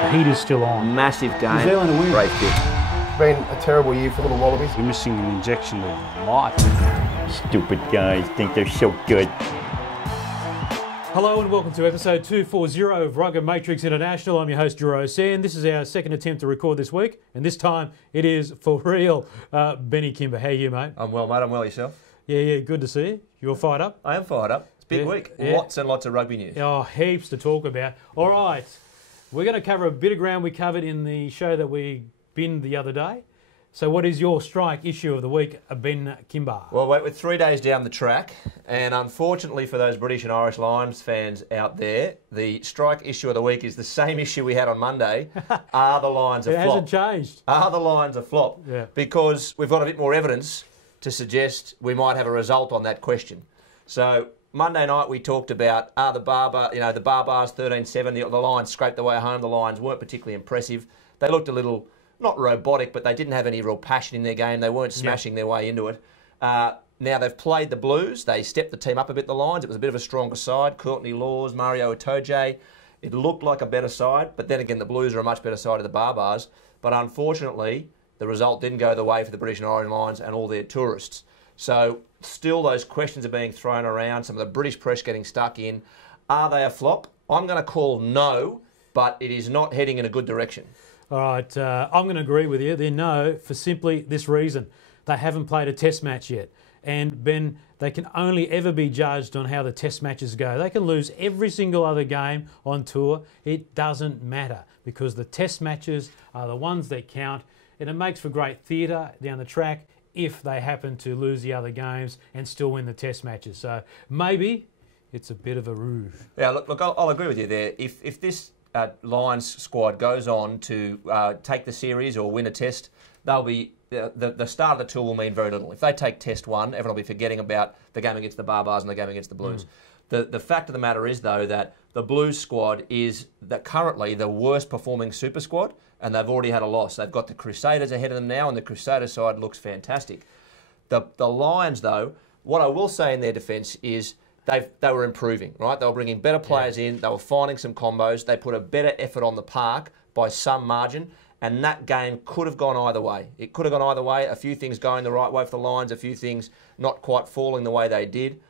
The heat is still on. Massive game. New Zealand to win. Great kick. It's been a terrible year for the Wallabies. We're missing an injection of life. Stupid guys think they're so good. Hello and welcome to episode 240 of RuggaMatrix International. I'm your host, Jero San. This is our second attempt to record this week, and this time it is for real. Benny Kimber, how are you, mate? I'm well, mate. I'm well. Yourself? Yeah, good to see you. You're fired up? I am fired up. It's a big week. Yeah. Lots and lots of rugby news. Oh, heaps to talk about. All right, we're going to cover a bit of ground we covered in the show that we binned the other day. So what is your strike issue of the week, Ben Kimber? Well, we're 3 days down the track, and unfortunately for those British and Irish Lions fans out there, the strike issue of the week is the same issue we had on Monday. Are the Lions a flop? It hasn't changed. Are the Lions a flop? Yeah. Because we've got a bit more evidence to suggest we might have a result on that question. So Monday night we talked about the bars 13-7, the Lions scraped their way home. The Lions weren't particularly impressive. They looked a little, not robotic, but they didn't have any real passion in their game. They weren't smashing their way into it. Now they've played the Blues. They stepped the team up a bit, the Lions. It was a bit of a stronger side. Courtney Laws, Mario Itoje. It looked like a better side, but then again, the Blues are a much better side of the Barbars. But unfortunately, the result didn't go the way for the British and Irish Lions and all their tourists. So still those questions are being thrown around. Some of the British press getting stuck in. Are they a flop? I'm going to call no, but it is not heading in a good direction. All right, I'm going to agree with you. They're no for simply this reason. They haven't played a test match yet. And Ben, they can only ever be judged on how the test matches go. They can lose every single other game on tour. It doesn't matter because the test matches are the ones that count. And it makes for great theatre down the track if they happen to lose the other games and still win the test matches. So maybe it's a bit of a rouge. Yeah, look, I'll agree with you there. If this Lions squad goes on to take the series or win a test, they'll be the start of the tour will mean very little. If they take test one, everyone will be forgetting about the game against the Barbars and the game against the Blues. The fact of the matter is, though, that the Blues squad is currently the worst performing super squad, and they've already had a loss. They've got the Crusaders ahead of them now, and the Crusaders side looks fantastic. The Lions, though, what I will say in their defence is they were improving, right? They were bringing better players in. They were finding some combos. They put a better effort on the park by some margin, and that game could have gone either way. It could have gone either way. A few things going the right way for the Lions, a few things not quite falling the way they did.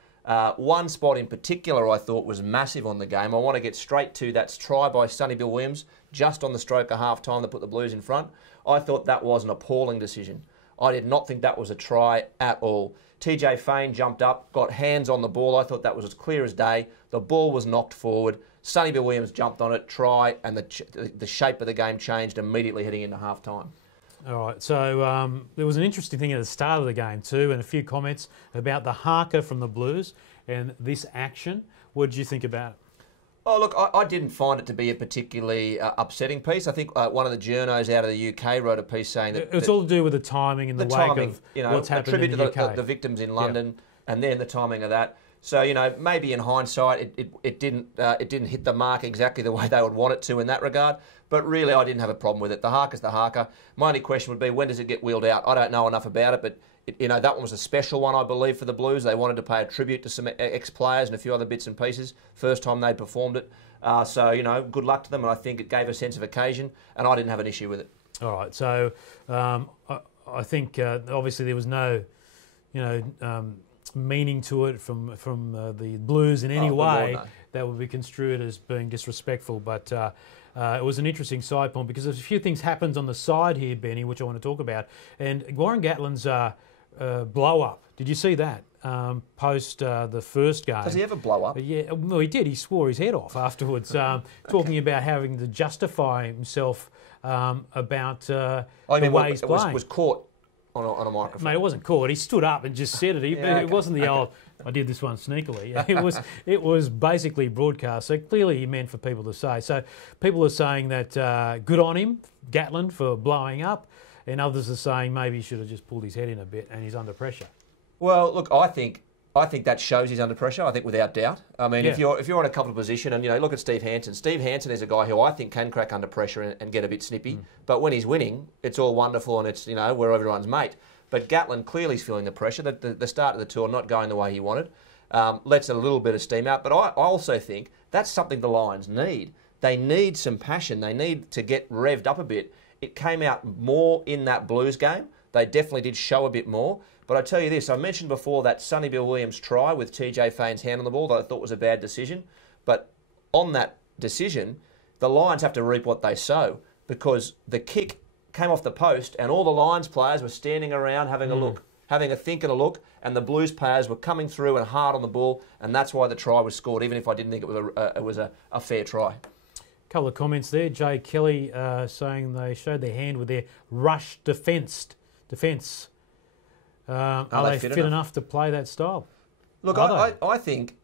One spot in particular I thought was massive on the game. I want to get straight to that's try by Sonny Bill Williams just on the stroke of half time to put the Blues in front. I thought that was an appalling decision. I did not think that was a try at all. TJ Fain jumped up, got hands on the ball. I thought that was as clear as day. The ball was knocked forward. Sonny Bill Williams jumped on it, try, and the shape of the game changed immediately heading into half time. All right, so there was an interesting thing at the start of the game too, and a few comments about the haka from the Blues and this action. What did you think about it? Oh, look, I didn't find it to be a particularly upsetting piece. I think one of the journos out of the UK wrote a piece saying that... It's all to do with the timing and the wake timing, of what's happened in the UK. A tribute to the victims in London and then the timing of that. So, maybe in hindsight it didn't hit the mark exactly the way they would want it to in that regard. But really, I didn't have a problem with it. The haka's the haka. My only question would be, when does it get wheeled out? I don't know enough about it, but that one was a special one, I believe, for the Blues. They wanted to pay a tribute to some ex-players and a few other bits and pieces. First time they'd performed it. So, good luck to them, and I think it gave a sense of occasion, and I didn't have an issue with it. All right, so I think obviously there was no, meaning to it from the Blues in any way that would be construed as being disrespectful, but it was an interesting side point because there's a few things happened on the side here, Benny, which I want to talk about. And Warren Gatland's blow up. Did you see that post the first game? Does he ever blow up? Yeah, well, he did. He swore his head off afterwards, talking about having to justify himself about the way he's playing. Was caught on a microphone. Mate, it wasn't caught. He stood up and just said it. It wasn't the old, I did this one sneakily. It was basically broadcast. So clearly he meant for people to say. So people are saying that good on him, Gatland, for blowing up. And others are saying maybe he should have just pulled his head in a bit and he's under pressure. Well, look, I think that shows he's under pressure. I think without doubt. I mean, if you're in a comfortable position, and look at Steve Hansen. Steve Hansen is a guy who I think can crack under pressure and get a bit snippy. But when he's winning, it's all wonderful and it's we're everyone's mate. But Gatland clearly is feeling the pressure. The start of the tour not going the way he wanted lets a little bit of steam out. But I also think that's something the Lions need. they need some passion. They need to get revved up a bit. It came out more in that Blues game. They definitely did show a bit more. But I tell you this, I mentioned before that Sonny Bill Williams try with TJ Fane's hand on the ball that I thought was a bad decision. But on that decision, the Lions have to reap what they sow, because the kick came off the post and all the Lions players were standing around having a look, having a think and a look, and the Blues players were coming through and hard on the ball, and that's why the try was scored, even if I didn't think it was a fair try. Couple of comments there. Jay Kelly saying they showed their hand with their rush defence. Are they fit enough to play that style? Look, I think,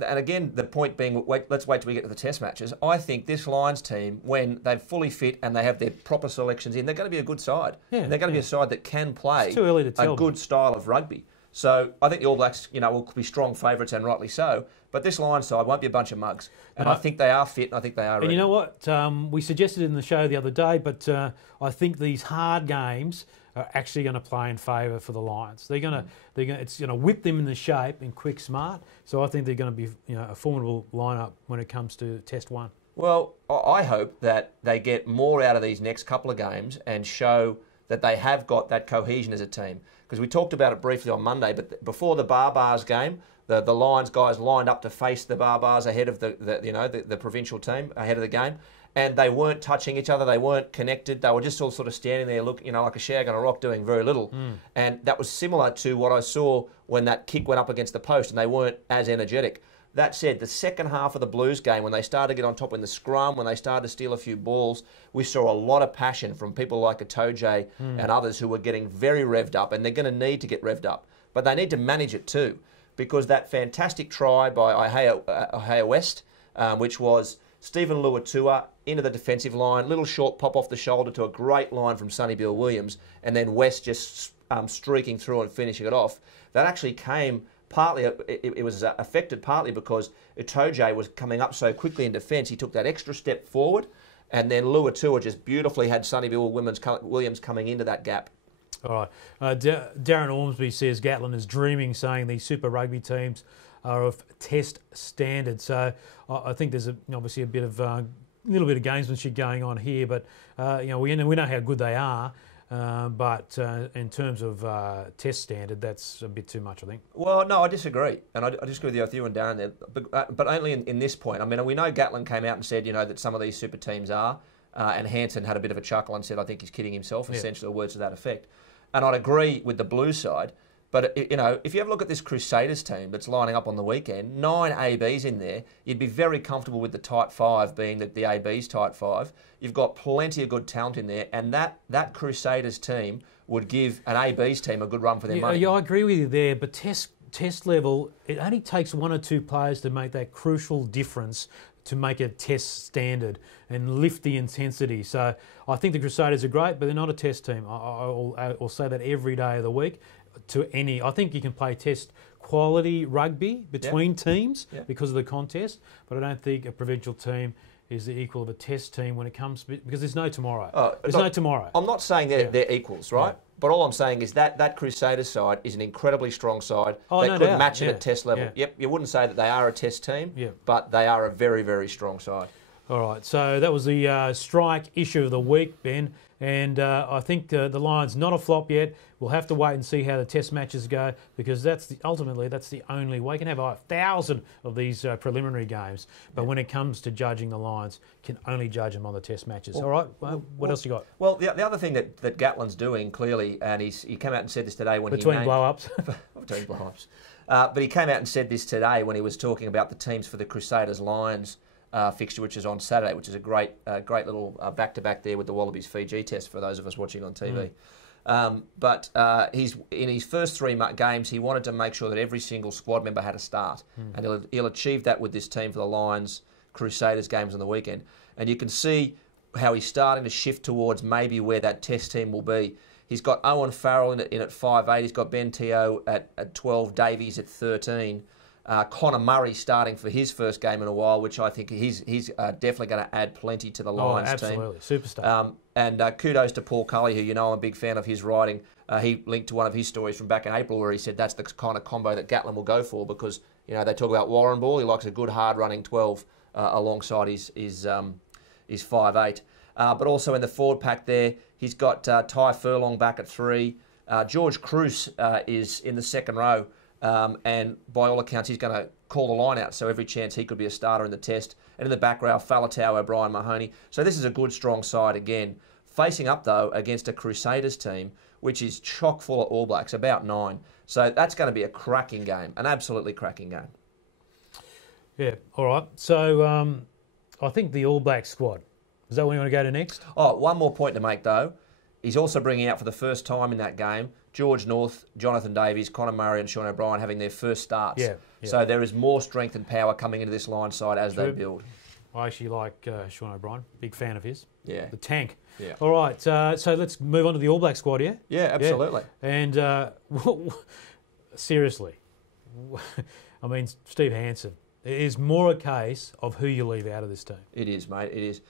and again, the point being, let's wait till we get to the test matches. I think this Lions team, when they're fully fit and they have their proper selections in, they're going to be a good side. Yeah, and they're going to be a side that can play it's too early to tell a good style of rugby. So I think the All Blacks, will be strong favourites, and rightly so. But this Lions side won't be a bunch of mugs. And I think they are fit, and I think they are ready. And you know what? We suggested in the show the other day, but I think these hard games are actually going to play in favour for the Lions. It's going to whip them into shape and quick, smart. So I think they're going to be, a formidable lineup when it comes to Test 1. Well, I hope that they get more out of these next couple of games and show that they have got that cohesion as a team. Because we talked about it briefly on Monday, but before the Barbars game, the Lions guys lined up to face the Barbars ahead of the provincial team ahead of the game, and they weren't touching each other, they weren't connected, they were just all sort of standing there, like a shag on a rock, doing very little. And that was similar to what I saw when that kick went up against the post, and they weren't as energetic. That said, the second half of the Blues game, when they started to get on top in the scrum, when they started to steal a few balls, we saw a lot of passion from people like a Tojay and others who were getting very revved up, and they're going to need to get revved up. But they need to manage it too, because that fantastic try by Ihea West, which was Stephen Luatua into the defensive line, little short pop off the shoulder to a great line from Sonny Bill Williams, and then West just streaking through and finishing it off. That actually came... Partly, it was affected partly because Itoje was coming up so quickly in defence. He took that extra step forward, and then Luatua just beautifully had Sonny Bill Williams coming into that gap. All right. Darren Ormsby says Gatlin is dreaming, saying these Super Rugby teams are of Test standard. So I think there's obviously a bit of little bit of gamesmanship going on here, but we know how good they are. But in terms of Test standard, that's a bit too much, I think. Well, no, I disagree. And I disagree with you and Darren there, but only in this point. I mean, we know Gatlin came out and said, that some of these super teams are, and Hansen had a bit of a chuckle and said, I think he's kidding himself, essentially, words to that effect. And I'd agree with the Blues side, but, if you have a look at this Crusaders team that's lining up on the weekend, 9 ABs in there, you'd be very comfortable with the tight 5 being the ABs tight 5. You've got plenty of good talent in there, and that Crusaders team would give an ABs team a good run for their money. Yeah, I agree with you there, but test level, it only takes 1 or 2 players to make that crucial difference to make a Test standard and lift the intensity. So I think the Crusaders are great, but they're not a Test team. I'll say that every day of the week. I think you can play Test quality rugby between teams because of the contest, but I don't think a provincial team is the equal of a Test team when it comes because there's no tomorrow. There's no tomorrow. I'm not saying they're equals, right? Yeah. But all I'm saying is that Crusaders side is an incredibly strong side. They could match it at Test level. Yeah. Yep, you wouldn't say that they are a Test team, but they are a very, very strong side. All right, so that was the strike issue of the week, Ben. And I think the Lions not a flop yet. We'll have to wait and see how the Test matches go because ultimately that's the only way. You can have 1,000 of these preliminary games, but when it comes to judging the Lions, can only judge them on the Test matches. All right, what else you got? Well, the other thing that Gatlin's doing clearly, and he came out and said this today when between blow-ups. Between blow-ups. But he came out and said this today when he was talking about the teams for the Crusaders Lions fixture, which is on Saturday, which is a great little back-to-back there with the Wallabies Fiji test for those of us watching on TV. But he's in his first 3 games, he wanted to make sure that every single squad member had a start, and he'll achieve that with this team for the Lions Crusaders games on the weekend. And you can see how he's starting to shift towards maybe where that Test team will be. He's got Owen Farrell in at 5'8", he's got Ben Teo at 12, Davies at 13. Connor Murray starting for his first game in a while, which I think he's definitely going to add plenty to the Lions team. Absolutely, superstar. And kudos to Paul Cully, who I'm a big fan of his writing. He linked to one of his stories from back in April where he said that's the kind of combo that Gatlin will go for because they talk about Warren Ball. He likes a good hard running 12 alongside his 5'8". But also in the forward pack there, he's got Ty Furlong back at 3. George Cruz is in the second row, and by all accounts, he's going to call the line out, so every chance he could be a starter in the test. And in the back row, Faletau, O'Brien, Mahoney. So this is a good, strong side again. Facing up, though, against a Crusaders team, which is chock full of All Blacks, about 9. So that's going to be a cracking game, an absolutely cracking game. Yeah, all right. So I think the All Black squad, is that what you want to go to next? Oh, one more point to make, though. He's also bringing out for the first time in that game George North, Jonathan Davies, Connor Murray and Sean O'Brien having their first starts. Yeah. So there is more strength and power coming into this line side as they build. I actually like Sean O'Brien. Big fan of his. Yeah. The tank. Yeah. All right. So let's move on to the All Black squad, yeah? Yeah, absolutely. Yeah. And seriously, I mean, Steve Hansen, it is more a case of who you leave out of this team. It is, mate. It is.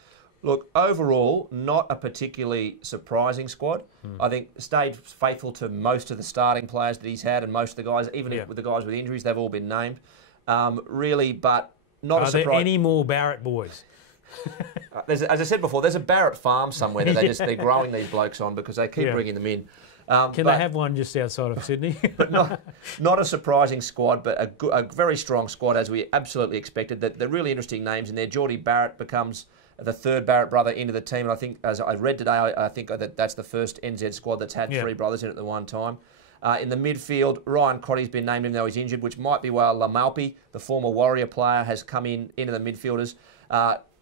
Look, overall, not a particularly surprising squad. I think stayed faithful to most of the starting players that he's had, and most of the guys, even with the guys with injuries, they've all been named. Really, but not a surprise. Are there any more Barrett boys? As I said before, there's a Barrett farm somewhere that they're growing these blokes on because they keep bringing them in. Can they have one just outside of Sydney? But not a surprising squad, but a very strong squad as we absolutely expected. The really interesting names in there. Geordie Barrett becomes the third Barrett brother into the team, and I think, as I read today, I think that's the first NZ squad that's had 3 brothers in at the one time. In the midfield, Ryan Crotty's been named, even though he's injured, which might be why Lamalpi, the former Warrior player, has come into the midfielders.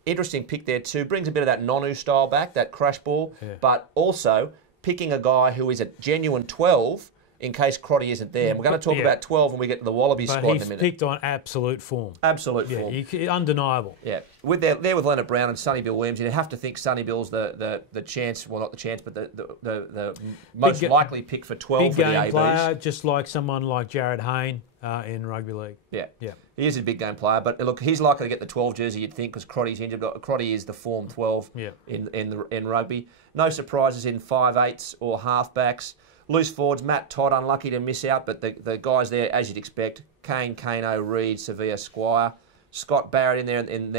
Interesting pick there too. Brings a bit of that Nonu style back, that crash ball, but also picking a guy who is a genuine 12 in case Crotty isn't there. And we're going to talk about 12 when we get to the Wallabies squad in a minute. He's picked on absolute form. Absolute form. Undeniable. Yeah. With Leonard Brown and Sonny Bill Williams, you have to think Sonny Bill's the chance, well, not the chance, but the most likely pick for 12 for the ABs. Big game player, just like someone like Jared Hayne in rugby league. Yeah. He is a big game player, but look, he's likely to get the 12 jersey, you'd think, because Crotty's injured. Crotty is the form 12 in rugby. No surprises in 5'8" or halfbacks. Loose forwards, Matt Todd, unlucky to miss out, but the guys there, as you'd expect, Kane, Kano, Reid, Sevilla, Squire. Scott Barrett in there in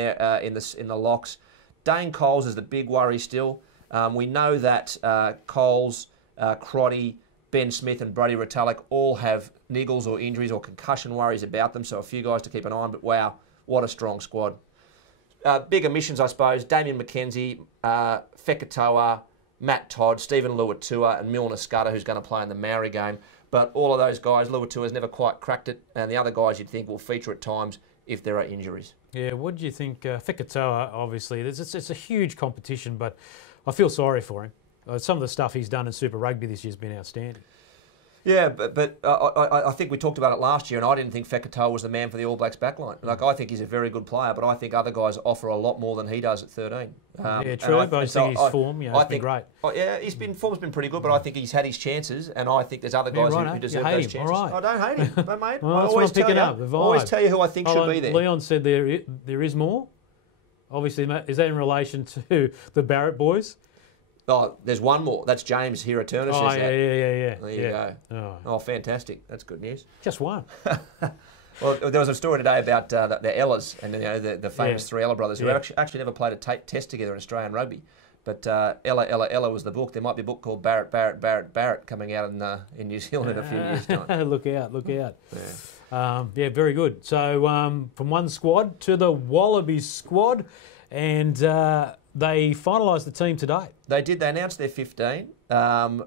the locks. Dane Coles is the big worry still. We know that Coles, Crotty, Ben Smith and Brody Retallick all have niggles or injuries or concussion worries about them, so a few guys to keep an eye on, but wow, what a strong squad. Big omissions, I suppose, Damien McKenzie, Fekatoa, Matt Todd, Stephen Luatua and Milner Scudder, who's going to play in the Maori game. But all of those guys, Luatua's never quite cracked it, and the other guys you'd think will feature at times if there are injuries. Yeah, what do you think? Fekatoa, obviously, it's a huge competition, but I feel sorry for him. Some of the stuff he's done in Super Rugby this year has been outstanding. Yeah, but I think we talked about it last year, and I didn't think Fekatoa was the man for the All Blacks backline. Like, I think he's a very good player, but I think other guys offer a lot more than he does at 13. Yeah, true, but I think his form, has been great. Yeah, form's been pretty good, but I think he's had his chances, and I think there's other guys who deserve those chances. Right. I don't hate him, but mate, well, I always tell you who I think should be there. Leon said there is more. Obviously, is that in relation to the Barrett boys? Oh, there's one more. That's James here at Turner says that. Yeah. There you go. Oh, fantastic. That's good news. Just one. Well, there was a story today about the Ellas and the famous 3 Ella brothers who actually never played a test together in Australian rugby. But Ella was the book. There might be a book called Barrett coming out in New Zealand in a few years' time. Look out. Yeah, very good. So from one squad to the Wallabies squad, and they finalised the team today. They did. They announced their 15. Now,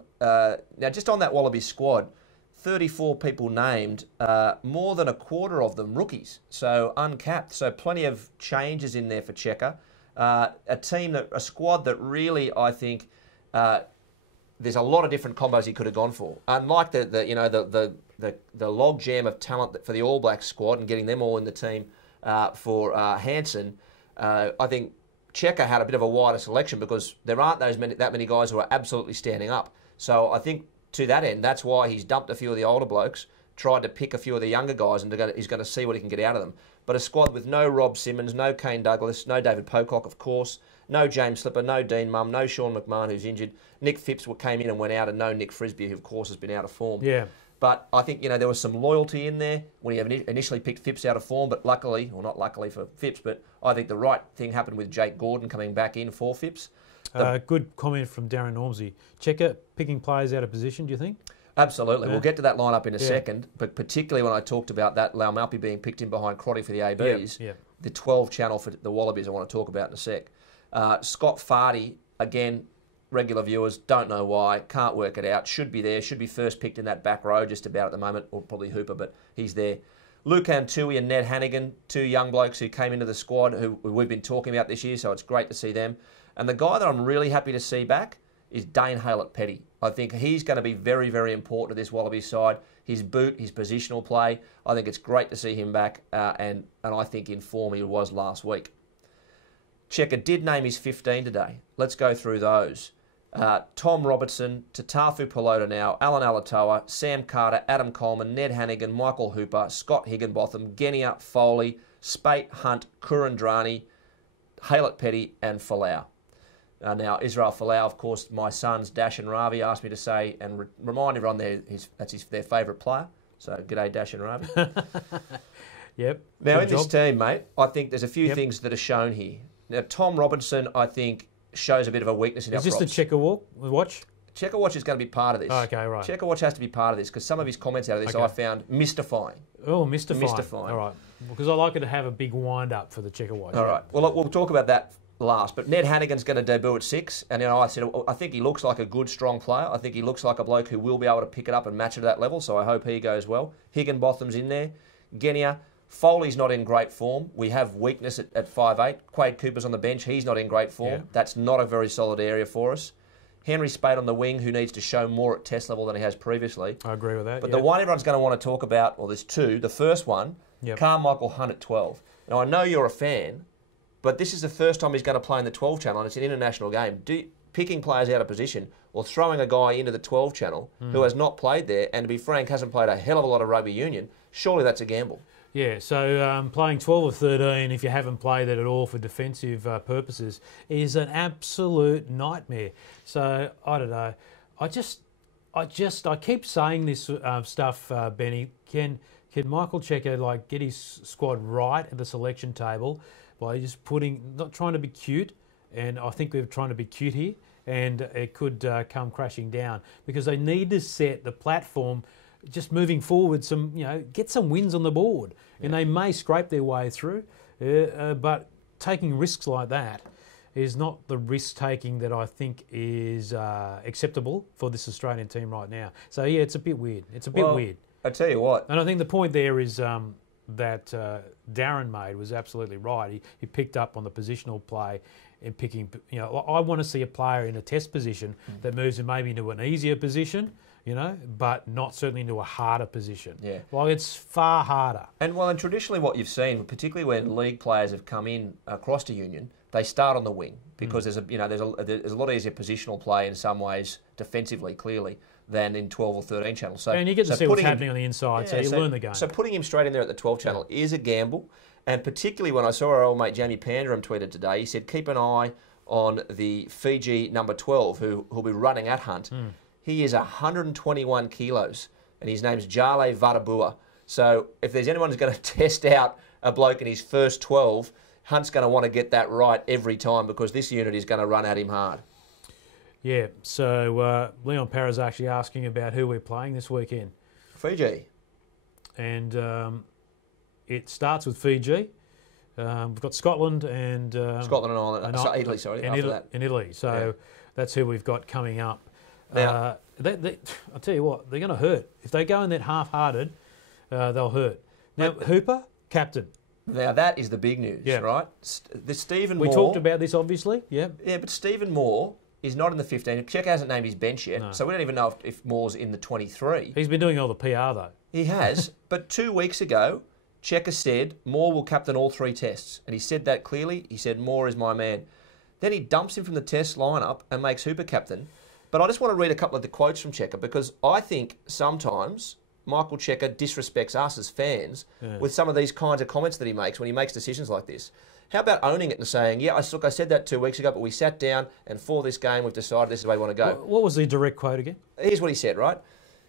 just on that Wallabies squad, 34 people named, more than a quarter of them rookies, so uncapped. So plenty of changes in there for Checker. A squad that really, I think, there's a lot of different combos he could have gone for. Unlike the log jam of talent for the All Blacks squad and getting them all in the team for Hansen, I think Checker had a bit of a wider selection because there aren't that many guys who are absolutely standing up. So I think to that end, that's why he's dumped a few of the older blokes, tried to pick a few of the younger guys, and he's going to see what he can get out of them. But a squad with no Rob Simmons, no Kane Douglas, no David Pocock, of course, no James Slipper, no Dean Mumm, no Sean McMahon, who's injured. Nick Phipps came in and went out, and no Nick Frisbee, who, of course, has been out of form. Yeah. But I think, there was some loyalty in there when he initially picked Phipps out of form, but luckily, or not luckily for Phipps, but I think the right thing happened with Jake Gordon coming back in for Phipps. Good comment from Darren Ormsey. Checker picking players out of position, do you think? Absolutely. We'll get to that lineup in a second, but particularly when I talked about that Laumalpi being picked in behind Crotty for the ABs, the 12 channel for the Wallabies I want to talk about in a sec. Scott Fardy, again, regular viewers, don't know why, can't work it out, should be there, should be first picked in that back row just about at the moment, or probably Hooper, but he's there. Luke Antui and Ned Hannigan, two young blokes who came into the squad who we've been talking about this year, so it's great to see them. And the guy that I'm really happy to see back is Dane Haylett-Petty. I think he's going to be very, very important to this Wallabies side. His boot, his positional play, I think it's great to see him back, and I think in form he was last week. Checker did name his 15 today. Let's go through those. Tom Robertson, Tatafu Pelota now, Alan Alatoa, Sam Carter, Adam Coleman, Ned Hannigan, Michael Hooper, Scott Higginbotham, Genia, Foley, Spate, Hunt, Kurandrani, Haylett-Petty and Folau. Now, Israel Folau, of course, my sons Dash and Ravi asked me to say and remind everyone that's their favourite player. So, g'day Dash and Ravi. Yep. Now, in this team, mate, I think there's a few things that are shown here. Now, Tom Robinson, I think, shows a bit of a weakness in our props. Is this the Checker watch? Checker Watch is going to be part of this. Oh, okay, right. Checker Watch has to be part of this because some of his comments out of this I found mystifying. Oh, mystifying. All right. Because I like it to have a big wind-up for the Checker Watch. All right. Well, we'll talk about that last. But Ned Hannigan's going to debut at 6. And, I said, I think he looks like a good, strong player. I think he looks like a bloke who will be able to pick it up and match it at that level. So I hope he goes well. Higginbotham's in there. Genia. Foley's not in great form. We have weakness at 5'8". Quade Cooper's on the bench. He's not in great form. Yeah. That's not a very solid area for us. Henry Spate on the wing, who needs to show more at test level than he has previously. I agree with that. But the one everyone's going to want to talk about, well, there's two. The first one, Carmichael Hunt at 12. Now, I know you're a fan, but this is the first time he's going to play in the 12 channel, and it's an international game. Picking players out of position or throwing a guy into the 12 channel who has not played there, and to be frank, hasn't played a hell of a lot of rugby union, surely that's a gamble. Yeah, so playing 12 or 13, if you haven't played it at all for defensive purposes, is an absolute nightmare. So, I don't know. I keep saying this stuff, Benny. Can Michael Checker get his squad right at the selection table by just not trying to be cute, and I think we're trying to be cute here, and it could come crashing down because they need to set the platform. Just moving forward, get some wins on the board, and they may scrape their way through. But taking risks like that is not the risk taking that I think is acceptable for this Australian team right now. So yeah, it's a bit weird. Weird. I tell you what, and I think the point there is that Darren made was absolutely right. He picked up on the positional play and picking. I want to see a player in a test position that moves him maybe into an easier position. But not certainly into a harder position. Yeah. Well, it's far harder. And traditionally what you've seen, particularly when league players have come in across to union, they start on the wing because there's a lot easier positional play in some ways defensively, clearly, than in 12 or 13 channels. So, and you get to see what's happening on the inside, so you learn the game. So putting him straight in there at the 12 channel is a gamble. And particularly when I saw our old mate Jamie Panderam tweeted today, he said, keep an eye on the Fiji number 12 who'll be running at Hunt. He is 121 kilos, and his name's Jale Vadabua. So if there's anyone who's going to test out a bloke in his first 12, Hunt's going to want to get that right every time because this unit is going to run at him hard. Yeah, so Leon Parra's actually asking about who we're playing this weekend. Fiji. And it starts with Fiji. We've got Scotland and... Scotland and Ireland. Italy, sorry, after that. In Italy. So that's who we've got coming up. Now, I'll tell you what, they're going to hurt. If they go in that half-hearted, they'll hurt. Now, Hooper, captain. Now, that is the big news, right? Stephen Moore... We talked about this, obviously, yeah. Yeah, but Stephen Moore is not in the 15. Checker hasn't named his bench yet, so we don't even know if Moore's in the 23. He's been doing all the PR, though. He has, but 2 weeks ago, Checker said Moore will captain all 3 tests, and he said that clearly. He said, Moore is my man. Then he dumps him from the test lineup and makes Hooper captain. But I just want to read a couple of the quotes from Checker because I think sometimes Michael Checker disrespects us as fans with some of these kinds of comments that he makes when he makes decisions like this. How about owning it and saying, I said that 2 weeks ago, but we sat down and for this game we've decided this is the way we want to go. What was the direct quote again? Here's what he said, right?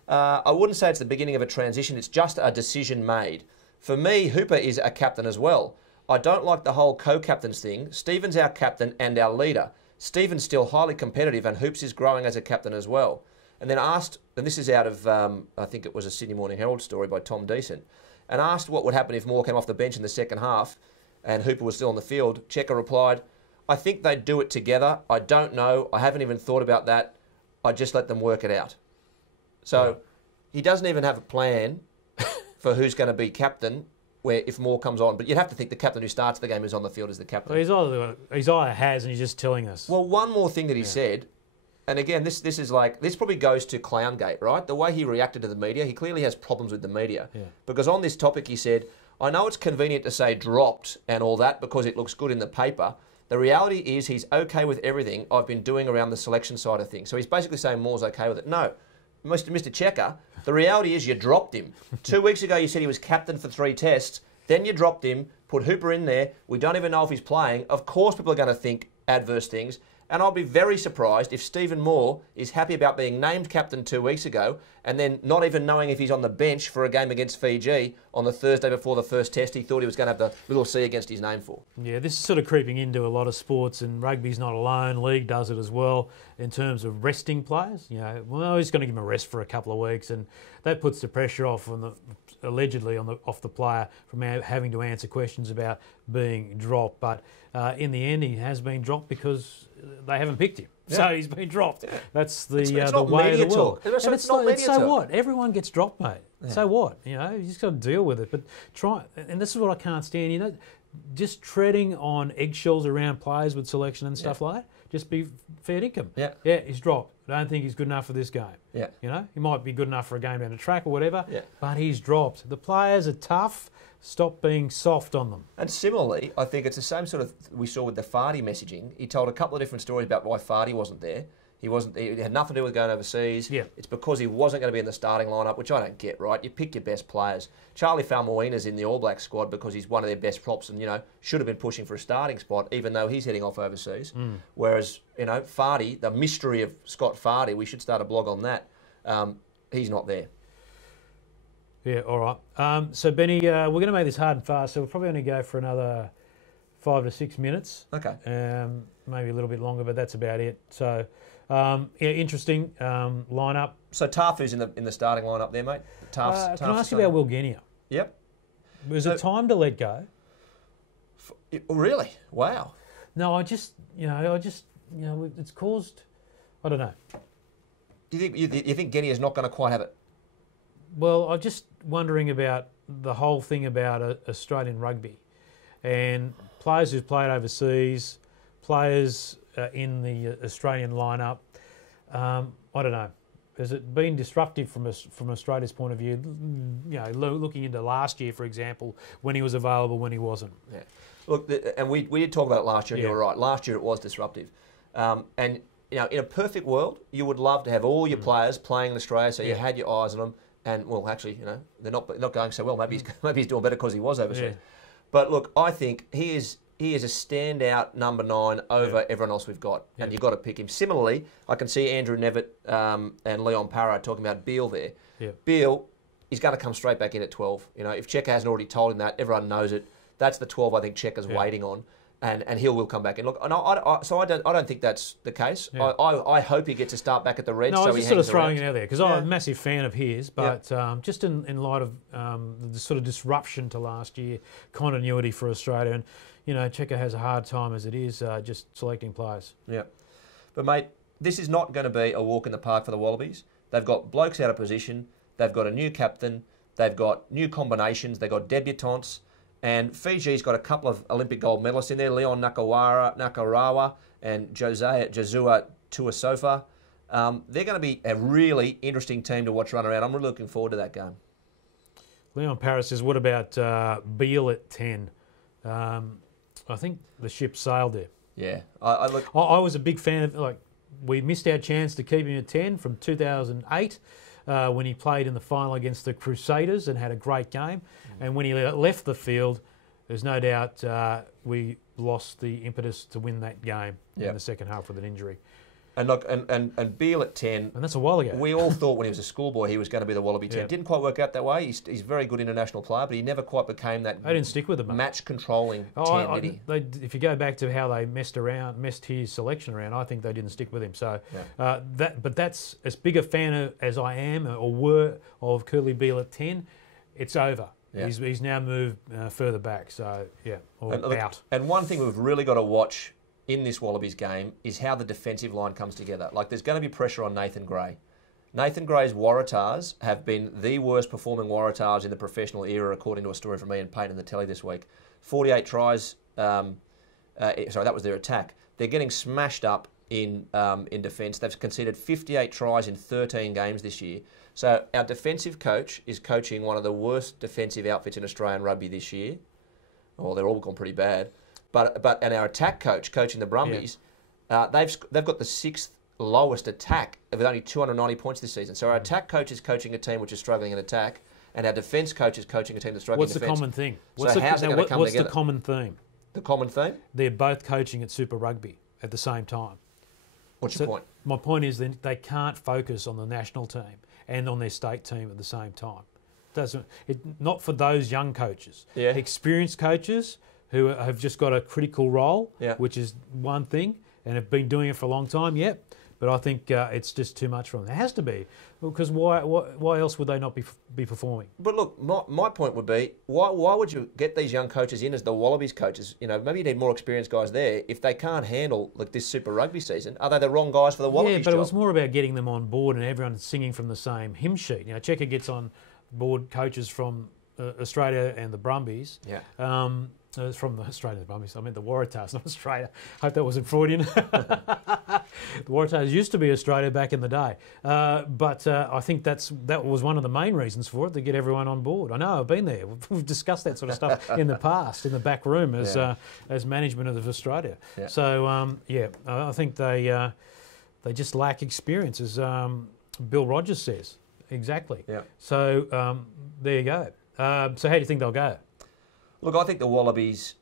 I wouldn't say it's the beginning of a transition. It's just a decision made. For me, Hooper is a captain as well. I don't like the whole co-captains thing. Stephen's our captain and our leader. Stephen's still highly competitive and Hoops is growing as a captain as well. And then asked, and this is out of, I think it was a Sydney Morning Herald story by Tom Decent, and asked what would happen if Moore came off the bench in the second half and Hooper was still on the field. Checker replied, I think they'd do it together. I don't know. I haven't even thought about that. I just let them work it out. So he doesn't even have a plan for who's going to be captain where if Moore comes on. But you'd have to think the captain who starts the game who's on the field is the captain. Well, he's either has and he's just telling us. Well, one more thing that he said, and again, this is like, this probably goes to Clowngate, right? The way he reacted to the media, he clearly has problems with the media. Yeah. Because on this topic he said, I know it's convenient to say dropped and all that because it looks good in the paper. The reality is he's okay with everything I've been doing around the selection side of things. So he's basically saying Moore's okay with it. No, Mr. Checker, the reality is you dropped him. 2 weeks ago you said he was captain for 3 tests. Then you dropped him, put Hooper in there. We don't even know if he's playing. Of course people are going to think adverse things. And I'll be very surprised if Stephen Moore is happy about being named captain 2 weeks ago and then not even knowing if he's on the bench for a game against Fiji on the Thursday before the first test he thought he was going to have the little C against his name for. Yeah, this is sort of creeping into a lot of sports, and rugby's not alone. League does it as well in terms of resting players. You know, well, he's going to give him a rest for a couple of weeks, and that puts the pressure off on off the player from having to answer questions about being dropped. But in the end, he has been dropped because they haven't picked him. Yeah. So he's been dropped. Yeah. That's the way of the world. So it's not media talk. So what? Everyone gets dropped, mate. Yeah. So what? You know, you just got to deal with it. But try, and this is what I can't stand. You know, just treading on eggshells around players with selection and stuff like that. Just be fair dinkum. Yeah. Yeah, he's dropped. I don't think he's good enough for this game. Yeah. You know, he might be good enough for a game down the track or whatever. Yeah. But he's dropped. The players are tough. Stop being soft on them. And similarly, I think it's the same sort of we saw with the Fardy messaging. He told a couple of different stories about why Fardy wasn't there. He had nothing to do with going overseas. Yeah. It's because he wasn't going to be in the starting lineup, which I don't get, right? You pick your best players. Charlie Faumuina's in the All Blacks squad because he's one of their best props and, you know, should have been pushing for a starting spot even though he's heading off overseas. Whereas, you know, Fardy, the mystery of Scott Fardy, we should start a blog on that. He's not there. Yeah, all right. So, Benny, we're going to make this hard and fast, so we'll probably only go for another 5 to 6 minutes. Okay. Maybe a little bit longer, but that's about it. So, yeah, interesting lineup. So Tafu's in the starting lineup there, mate? Can I ask you about Will Genia? Yep. Was it time to let go? Really? Wow. No, it's caused, I don't know. Do you think Genia's not going to quite have it? Well, I'm just wondering about the whole thing about Australian rugby and players who've played overseas, players in the Australian lineup. I don't know. Has it been disruptive from Australia's point of view? You know, looking into last year, for example, when he was available, when he wasn't. Yeah. Look, and we did talk about it last year. And you're right. Last year it was disruptive, and you know, in a perfect world, you would love to have all your players playing in Australia, so you had your eyes on them. And well, actually, you know, they're not going so well. Maybe he's doing better because he was overseas. Yeah. But look, I think he is a standout number 9 over everyone else we've got, and you've got to pick him. Similarly, I can see Andrew Nevitt and Leon Parra talking about Beale there. Yeah. Beale is going to come straight back in at 12. You know, if Checker hasn't already told him that, everyone knows it. That's the 12 I think Checker's waiting on. And he will come back. And look, I don't think that's the case. Yeah. I hope he gets a start back at the Reds. No, so I was just sort of throwing it out there because I'm a massive fan of his, but just in light of the sort of disruption to last year, continuity for Australia, and you know, Checker has a hard time as it is just selecting players. Yeah, but mate, this is not going to be a walk in the park for the Wallabies. They've got blokes out of position. They've got a new captain. They've got new combinations. They've got debutantes. And Fiji's got a couple of Olympic gold medalists in there, Leon Nakarawa and Josua Tuasofa. They're going to be a really interesting team to watch run around. I'm really looking forward to that game. Leon Paris says, what about Beale at 10? I think the ship sailed there. Yeah. I was a big fan of, we missed our chance to keep him at 10 from 2008. When he played in the final against the Crusaders and had a great game. And when he left the field, there's no doubt we lost the impetus to win that game in the second half with an injury. And look, and Beale at 10. And that's a while ago. We all thought when he was a schoolboy he was going to be the Wallaby 10. Yeah. Didn't quite work out that way. He's a very good international player, but he never quite became that. They didn't stick with him. Match controlling 10, did he? If you go back to how they messed his selection around, I think they didn't stick with him. So but that's as big a fan as I am or were of Curly Beale at 10. It's over. Yeah. He's now moved further back. So out. And one thing we've really got to watch in this Wallabies game is how the defensive line comes together. Like, there's going to be pressure on Nathan Gray. Nathan Gray's Waratahs have been the worst performing Waratahs in the professional era, according to a story from Ian Payne in the telly this week. 48 tries. Sorry, that was their attack. They're getting smashed up in defence. They've conceded 58 tries in 13 games this year. So our defensive coach is coaching one of the worst defensive outfits in Australian rugby this year. Well, they're all gone pretty bad. And our attack coach coaching the Brumbies, they've got the 6th lowest attack with only 290 points this season. So our attack coach is coaching a team which is struggling in attack, and our defence coach is coaching a team that's struggling in defence. What's the common thing? How's it going to come together? The common theme? The common theme? They're both coaching at Super Rugby at the same time. What's your point? My point is that they can't focus on the national team and on their state team at the same time. Not for those young coaches. Yeah. Experienced coaches who have just got a critical role, yeah. which is one thing, and have been doing it for a long time, yep. But I think it's just too much for them. It has to be, because why else would they not be performing? But look, my point would be, why would you get these young coaches in as the Wallabies coaches? You know, maybe you need more experienced guys there. If they can't handle this Super Rugby season, are they the wrong guys for the Wallabies? Yeah, but job? It was more about getting them on board and everyone singing from the same hymn sheet. You know, Checker gets on board coaches from Australia and the Brumbies. Yeah. From the Australia and the Brumbies. I meant the Waratahs, not Australia. Hope that wasn't Freudian. The Waratahs used to be Australia back in the day. But I think that was one of the main reasons for it, to get everyone on board. I know, I've been there. We've discussed that sort of stuff in the past, in the back room as management of Australia. Yeah. So, I think they just lack experience, as Bill Rogers says. Exactly. Yeah. So, there you go. So how do you think they'll go? Look, I think the Wallabies,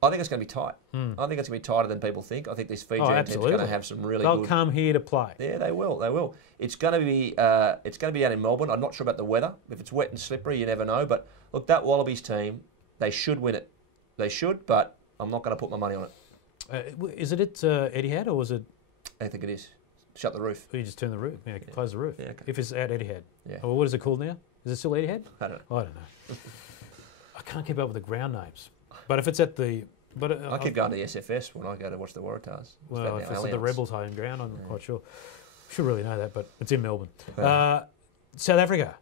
I think it's going to be tight. I think it's going to be tighter than people think. I think this Fijian team's going to have some really They'll good... come here to play. Yeah, they will. It's going to be out in Melbourne. I'm not sure about the weather. If it's wet and slippery, you never know. But look, that Wallabies team, they should win it. They should, but I'm not going to put my money on it. Is it at Etihad or was it... I think it is. Shut the roof. You just turn the roof. Yeah, close the roof. Yeah, okay. If it's at Etihad. Yeah. Well, what is it called now? Is it still Etihad? I don't know. I can't keep up with the ground names. But if it's at the... I keep going to the SFS when I go to watch the Waratahs. Well, if it's at the Rebels home ground, I'm not quite sure. Should really know that, but it's in Melbourne. South Africa.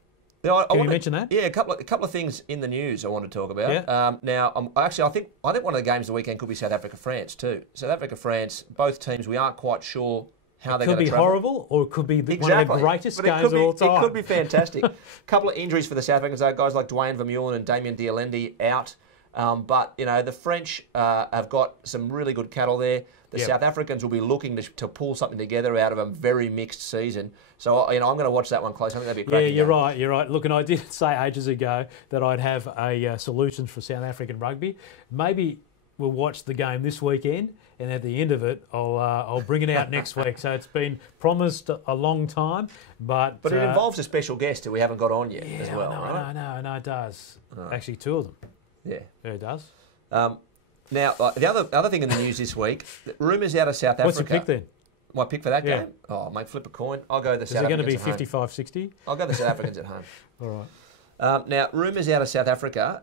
Now, Can you mention that? Yeah, a couple of things in the news I want to talk about. Yeah. Now, I think one of the games of the weekend could be South Africa-France too. South Africa-France, both teams, we aren't quite sure how they're going to travel. It could be horrible, or it could be one of the greatest games of all time. It could be fantastic. A couple of injuries for the South Africans, though, guys like Dwayne Vermeulen and Damien Dialendi out. But, the French have got some really good cattle there. The South Africans will be looking to pull something together out of a very mixed season. So, I'm going to watch that one close. I think that'd be a cracking game. You're right. Look, and I did say ages ago that I'd have a solution for South African rugby. Maybe we'll watch the game this weekend, and at the end of it, I'll bring it out next week. So it's been promised a long time, but it involves a special guest who we haven't got on yet as well, right? No, it does. Actually, two of them. Yeah, it does. Now, the other thing in the news this week, rumours out of South Africa. What's your pick then? My pick for that game? Oh, mate, flip a coin. I'll go the South Africans. Is it going to be 55-60? I'll go the South Africans at home. All right. Now, rumours out of South Africa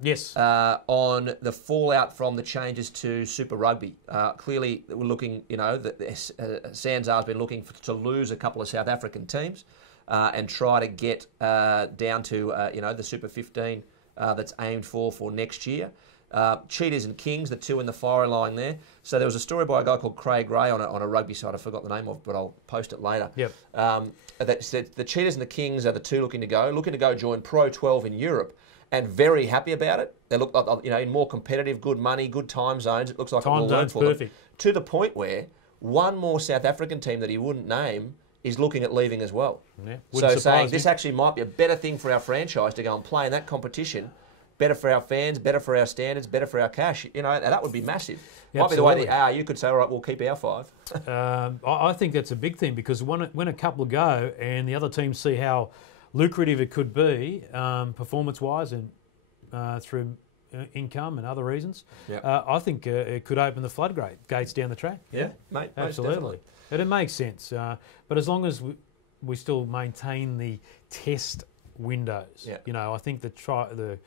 on the fallout from the changes to Super Rugby. Clearly, we're looking, Sanzar's been looking to lose a couple of South African teams and try to get down to, the Super 15 that's aimed for next year. Cheetahs and Kings, the two in the firing line there. So there was a story by a guy called Craig Ray on a rugby site. I forgot the name of it, but I'll post it later. Yep. That said the Cheetahs and the Kings are the two looking to go join Pro 12 in Europe, and very happy about it. They look like, in more competitive, good money, good time zones. It looks like time it will work for perfect. them. To the point where one more South African team that he wouldn't name is looking at leaving as well. Yeah, so saying this actually might be a better thing for our franchise to go and play in that competition better for our fans, better for our standards, better for our cash. You know, and that would be massive. Yeah, might be the way absolutely. the ARU could say, all right, we'll keep our 5. I think that's a big thing because when a couple go and the other teams see how lucrative it could be performance-wise and through income and other reasons, I think it could open the floodgates down the track. Yeah, mate, absolutely. And it makes sense. But as long as we still maintain the test windows, you know, I think the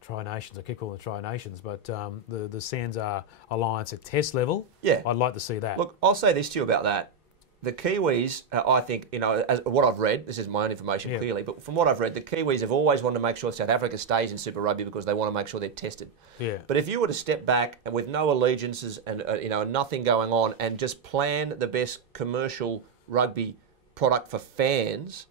Tri-Nations, I keep calling them Tri-Nations, but the Sanzar Alliance at test level, I'd like to see that. Look, I'll say this to you about that. The Kiwis, I think, you know, as what I've read, this is my own information clearly, but from what I've read, the Kiwis have always wanted to make sure South Africa stays in Super Rugby because they want to make sure they're tested. Yeah. But if you were to step back and with no allegiances and you know, nothing going on and just plan the best commercial rugby product for fans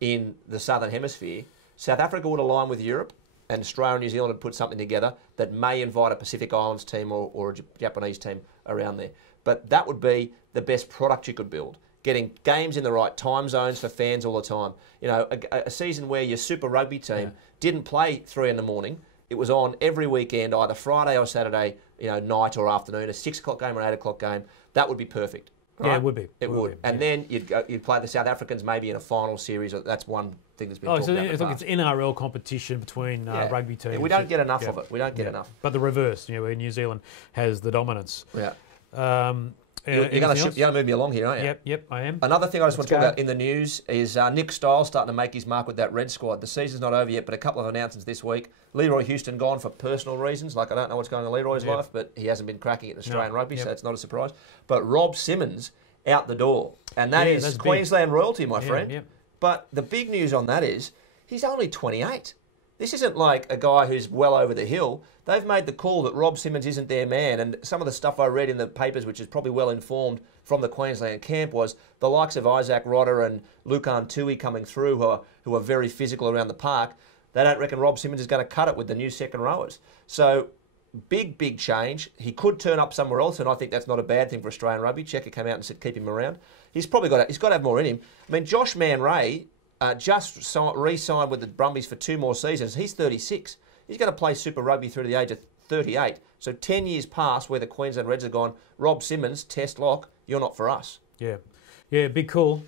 in the Southern Hemisphere, South Africa would align with Europe and Australia and New Zealand would put something together that may invite a Pacific Islands team or a Japanese team around there. But that would be the best product you could build. Getting games in the right time zones for fans all the time. You know, a season where your Super Rugby team didn't play 3 in the morning. It was on every weekend, either Friday or Saturday, you know, night or afternoon, a 6 o'clock game or an 8 o'clock game. That would be perfect. Right? Yeah, it would be. It would. And then you'd play the South Africans maybe in a final series. That's one thing that's been talked about in the past. It's NRL competition between rugby teams. Yeah, we don't get enough of it. We don't get enough. But the reverse, you know, where New Zealand has the dominance. Yeah. You're going to move me along here, aren't you? Yep, I am. Another thing I just want to talk about in the news is Nick Stiles starting to make his mark with that Red squad. The season's not over yet, but a couple of announcements this week. Leroy Houston gone for personal reasons. Like, I don't know what's going on in Leroy's life, but he hasn't been cracking it in Australian rugby, so it's not a surprise. But Rob Simmons out the door. And that is Queensland royalty, my friend. Yep. But the big news on that is he's only 28. This isn't like a guy who's well over the hill. They've made the call that Rob Simmons isn't their man, and some of the stuff I read in the papers, which is probably well informed from the Queensland camp, was the likes of Isaac Rodder and Lucan Tui coming through, who are very physical around the park. They don't reckon Rob Simmons is going to cut it with the new second rowers. So big change. He could turn up somewhere else, and I think that's not a bad thing for Australian rugby. Checker came out and said keep him around. He's got to have more in him. I mean, Josh Man-Ray just re-signed with the Brumbies for 2 more seasons. He's 36. He's going to play Super Rugby through to the age of 38. So 10 years past where the Queensland Reds have gone, Rob Simmons, test lock, you're not for us. Yeah, big call.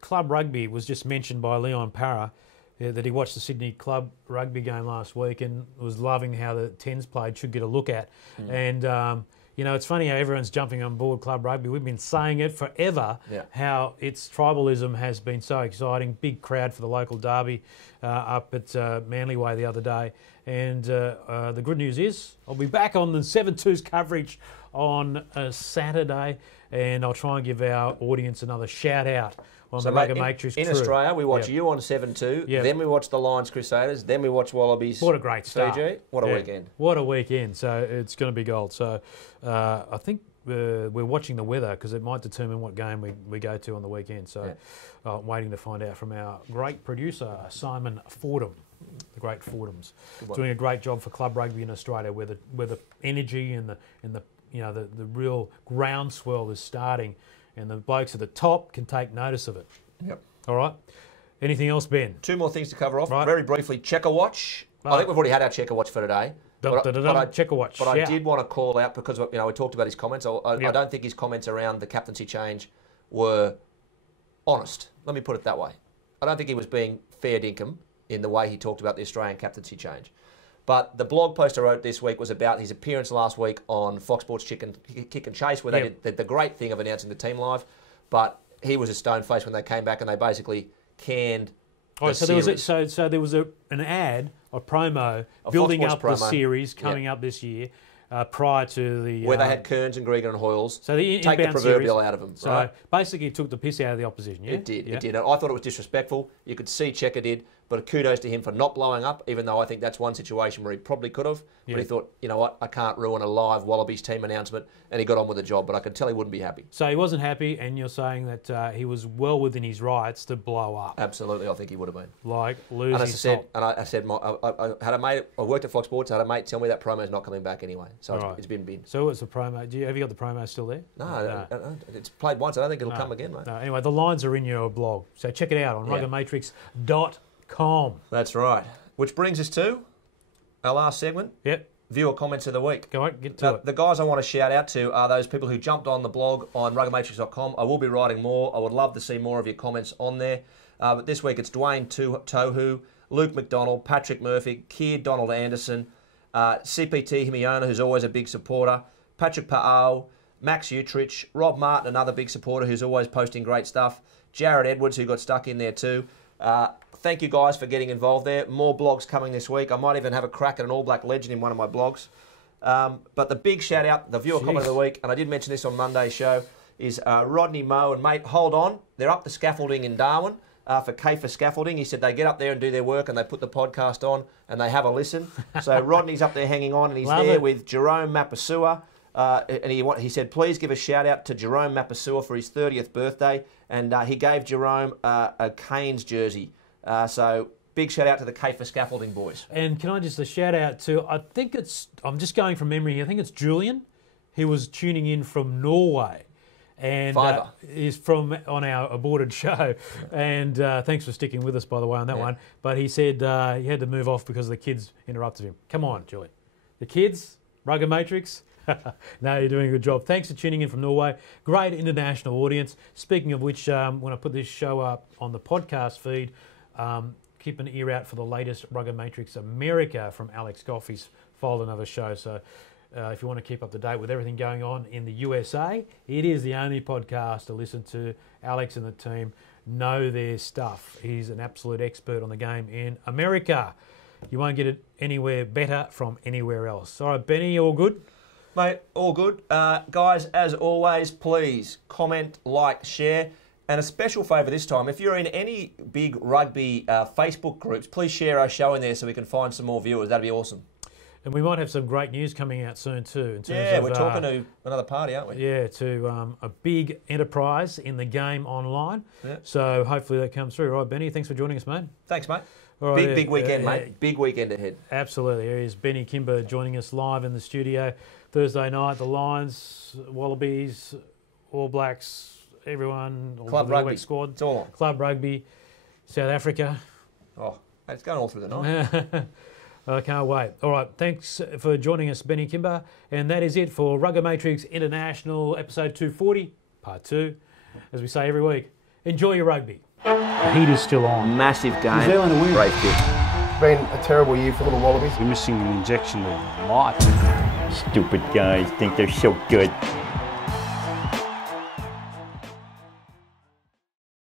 Club rugby was just mentioned by Leon Parra, that he watched the Sydney Club rugby game last week and was loving how the 10s played, should get a look at. And, you know, it's funny how everyone's jumping on board club rugby. We've been saying it forever, how its tribalism has been so exciting. Big crowd for the local derby up at Manly Way the other day. And the good news is I'll be back on the 7-2's coverage on Saturday, and I'll try and give our audience another shout-out on the RuggaMatrix crew. In Australia, we watch you on 7-2, then we watch the Lions Crusaders, then we watch Wallabies. What a great start. PG. What a weekend. What a weekend. So it's going to be gold. So I think we're watching the weather because it might determine what game we go to on the weekend. So I'm waiting to find out from our great producer, Simon Fordham. The great Fordhams. Doing a great job for club rugby in Australia where the energy and the you know the real groundswell is starting. And the blokes at the top can take notice of it. Yep. All right. Anything else, Ben? 2 more things to cover off. Right. Very briefly, Checker Watch. I think we've already had our Checker Watch for today. Checker Watch. But I did want to call out because we talked about his comments. I don't think his comments around the captaincy change were honest. Let me put it that way. I don't think he was being fair dinkum in the way he talked about the Australian captaincy change. But the blog post I wrote this week was about his appearance last week on Fox Sports Kick and Chase, where they did the great thing of announcing the team live. But he was a stone-faced when they came back, and they basically canned the series. So there was an ad, a promo, building up the series coming up this year. Prior to the... Where they had Kearns and Grieger and Hoyles. So the take the proverbial out of them. So right? basically it took the piss out of the opposition, yeah? It did. And I thought it was disrespectful. You could see Checker did, but kudos to him for not blowing up, even though I think that's one situation where he probably could have. But he thought, you know what, I can't ruin a live Wallabies team announcement, and he got on with the job, but I could tell he wouldn't be happy. So he wasn't happy, and you're saying that he was well within his rights to blow up. Absolutely, I think he would have been. Like losing and I said, I had a mate, I worked at Fox Sports, I had a mate tell me that promo's not coming back anyway. So it's been binned. So what's the promo? Have you got the promo still there? No. It's played once. I don't think it'll come again, mate. No. Anyway, the lines are in your blog, so check it out on RuggaMatrix.com. That's right. Which brings us to our last segment. Yep. Viewer comments of the week. Go on, get to it. The guys I want to shout out to are those people who jumped on the blog on RuggaMatrix.com. I will be writing more. I would love to see more of your comments on there. But this week it's Dwayne Tohu, Luke McDonald, Patrick Murphy, Keir Donald Anderson, CPT Himiona, who's always a big supporter, Patrick Pa'ao, Max Utrich, Rob Martin, another big supporter who's always posting great stuff, Jared Edwards, who got stuck in there too. Thank you guys for getting involved there. More blogs coming this week. I might even have a crack at an All Black legend in one of my blogs. But the big shout out, the viewer comment of the week, and I did mention this on Monday's show, is Rodney Moe. And mate, hold on. They're up the scaffolding in Darwin for Kafer Scaffolding. He said they get up there and do their work and they put the podcast on and they have a listen. So Rodney's up there hanging on and he's there with Jerome Mapasua. And he said, please give a shout out to Jerome Mapasua for his 30th birthday. And he gave Jerome a Canes jersey. So big shout out to the Kafer Scaffolding boys. And can I just a shout out to, I'm just going from memory, I think it's Julian. He was tuning in from Norway. And he's from on our aborted show. And thanks for sticking with us, by the way, on that one. But he said he had to move off because the kids interrupted him. Come on, Julian. The kids, RuggaMatrix. No, you're doing a good job. Thanks for tuning in from Norway. Great international audience. Speaking of which, when I put this show up on the podcast feed, keep an ear out for the latest RuggaMatrix America from Alex Goff. He's filed another show. So if you want to keep up to date with everything going on in the USA, it is the only podcast to listen to. Alex and the team know their stuff. He's an absolute expert on the game in America. You won't get it anywhere better from anywhere else. All right, Benny, all good? Mate, all good. Guys, as always, please comment, like, share. And a special favour this time, if you're in any big rugby Facebook groups, please share our show in there so we can find some more viewers. That'd be awesome. And we might have some great news coming out soon too. We're talking to another party, aren't we? Yeah, to a big enterprise in the game online. Yeah. So hopefully that comes through. All right, Benny, thanks for joining us, mate. Thanks, mate. All right, big weekend, mate. Big weekend ahead. Absolutely. Here is Benny Kimber joining us live in the studio. Thursday night, the Lions, Wallabies, All Blacks, everyone. Club rugby. Squad. It's all on. Club rugby, South Africa. Oh, it's going all through the night. I can't wait. All right, thanks for joining us, Benny Kimber. And that is it for RuggaMatrix International, episode 240, part 2. As we say every week, enjoy your rugby. The heat is still on. Massive game. New Zealand to win. Brave kick. It's been a terrible year for little Wallabies. We're missing an injection of light. Stupid guys think they're so good.